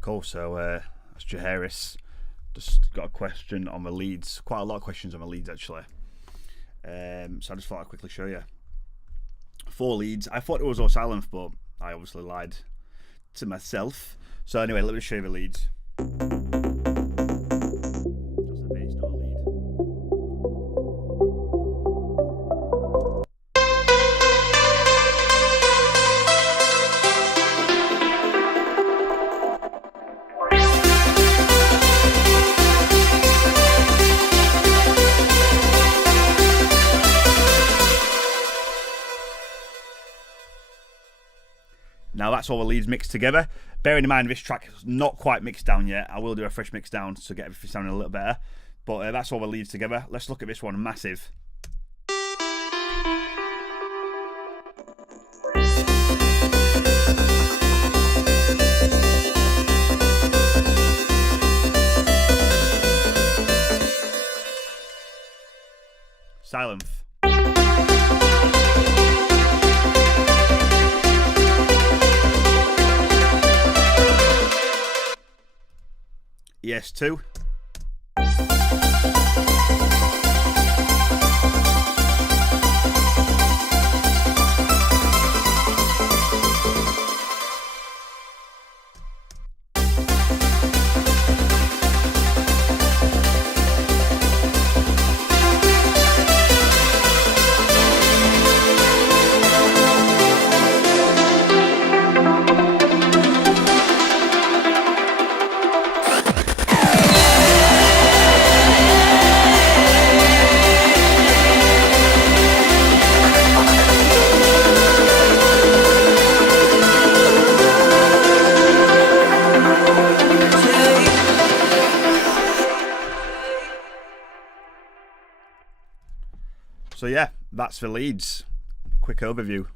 Cool, so that's Jaehaerys. Just got a question on my leads. Quite a lot of questions on my leads, actually. So I just thought I'd quickly show you. 4 leads. I thought it was all silent, but I obviously lied to myself. So anyway, let me show you the leads. That's the bass, not a lead. Now that's all the leads mixed together. Bearing in mind this track is not quite mixed down yet. I will do a fresh mix down to get everything sounding a little better. But that's all the leads together. Let's look at this one, massive. Silence. ES2. So yeah, that's the leads. Quick overview.